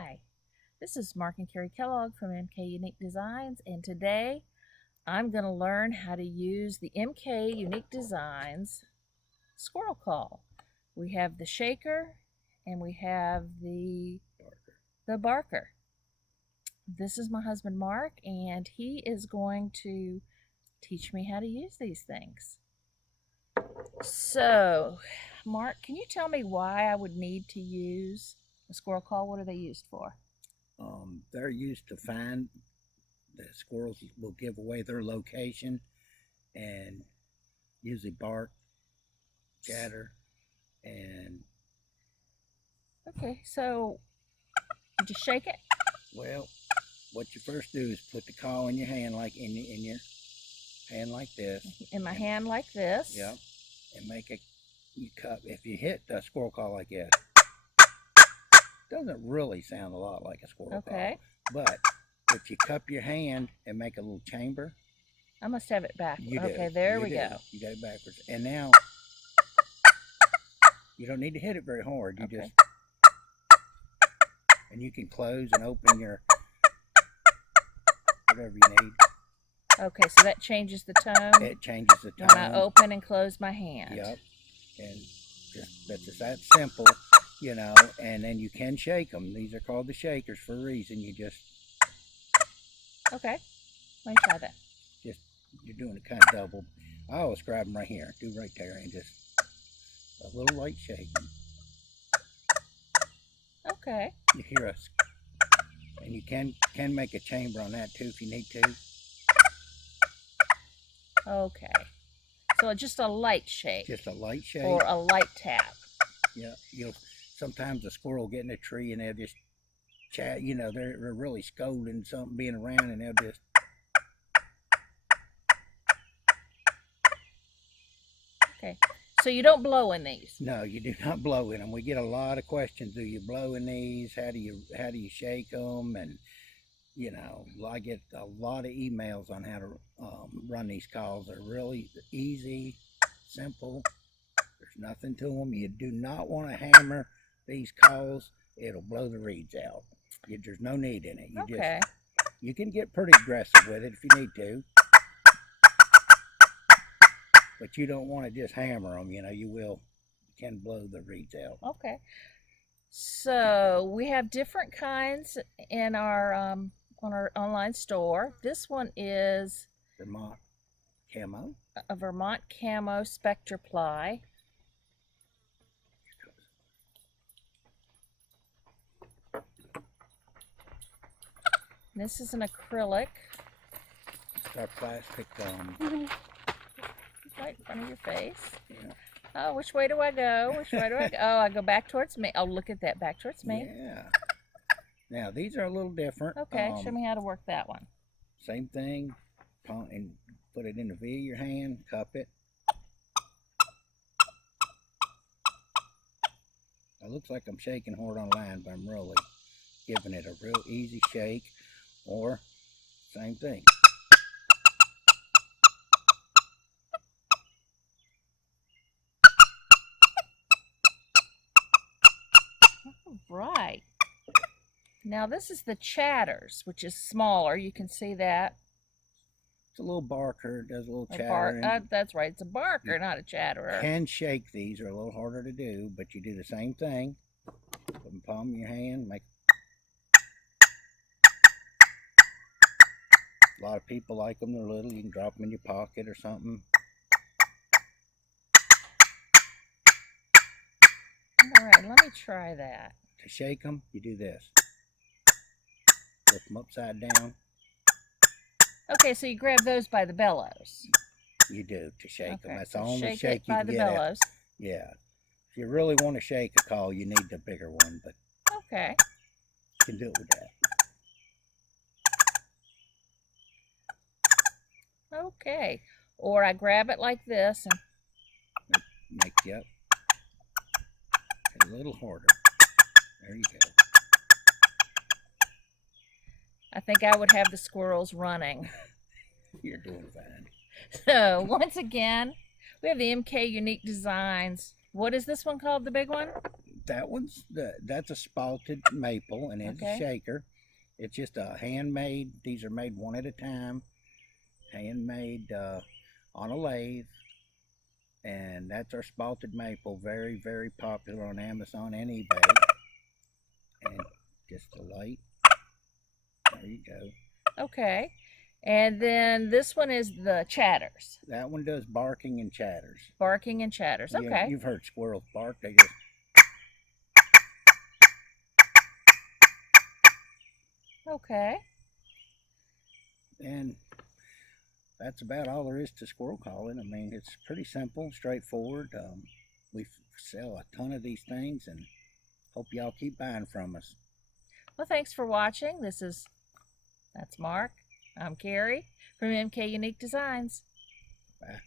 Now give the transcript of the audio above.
Hi, this is Mark and Carrie Kellogg from MK Unique Designs, and today I'm going to learn how to use the MK Unique Designs Squirrel Call. We have the shaker and we have the barker. This is my husband Mark, and he is going to teach me how to use these things. So, Mark, can you tell me why I would need to use a squirrel call? What are they used for? They're used to find the squirrels will give away their location and usually bark, chatter, and Okay, so you just shake it. well, what you first do is put the call in your hand, like in your hand like this. In my hand like this. Yep. And make a you cup. If you hit the squirrel call like this, doesn't really sound a lot like a squirrel call. Okay. But if you cup your hand and make a little chamber, I must have it backwards. you do. Okay, there we do. go. You got it backwards. And now you don't need to hit it very hard. You just and you can close and open your whatever you need. Okay, so that changes the tone. It changes the tone. When I open and close my hand. Yep. And that's just that simple, you know. And then you can shake them. These are called the shakers for a reason. You just Okay, let me try that. just you're doing it kind of double. I always grab them right here. Do right there and just a little light shake. Okay. You hear us, and you can make a chamber on that too if you need to. Okay. So just a light shake. Just a light shake. Or a light tap. Yeah. You'll sometimes a squirrel will get in a tree and they'll just chat. You know, they're really scolding something being around, and they'll just. Okay. So you don't blow in these? No, you do not blow in them. We get a lot of questions. Do you blow in these? How do you shake them? And you know, I get a lot of emails on how to run these calls. They're really easy, simple. There's nothing to them. You do not want to hammer these calls. It'll blow the reeds out. There's no need in it. You can get pretty aggressive with it if you need to. But you don't want to just hammer them, you know. You can blow the reeds out. Okay. So we have different kinds in our on our online store. This one is Vermont Camo. A Vermont Camo Spectre Ply. This is an acrylic. It's our plastic. Right in front of your face. Yeah. Oh, which way do I go? Which way do I go? Oh, I go back towards me. Oh, look at that, back towards me. Yeah. Now, these are a little different. Okay, show me how to work that one. Same thing. And put it in the V of your hand, cup it. It looks like I'm shaking hard online, but I'm really giving it a real easy shake. Or, same thing. Right. Now this is the chatters, which is smaller. You can see that. It's a little barker. It does a little chatter. That's right. It's a barker, not a chatterer. You can shake these. They're a little harder to do, but you do the same thing. Put them in the palm of your hand. A lot of people like them. They're little. You can drop them in your pocket or something. All right, let me try that. To shake them, you do this. Lift them upside down. Okay, so you grab those by the bellows. You do, to shake them. That's the so only shake you by can the get bellows. Yeah. If you really want to shake a call, you need the bigger one, but okay, you can do it with that. Okay. Or I grab it like this and Make it a little harder. There you go. I think I would have the squirrels running. You're doing fine. So once again, we have the MK Unique Designs. What is this one called, the big one? That's a spalted maple, and it's a Okay. shaker. It's just a handmade. These are made one at a time, handmade on a lathe, and that's our spalted maple. Very, very popular on Amazon and eBay. And just a light. There you go. Okay. And then this one is the chatters. That one does barking and chatters. Barking and chatters. Yeah, Okay. you've heard squirrels bark. They just Okay. and that's about all there is to squirrel calling. I mean, it's pretty simple, straightforward. We sell a ton of these things, and hope y'all keep buying from us. Well, thanks for watching. That's Mark. I'm Carrie from MK Unique Designs. Bye.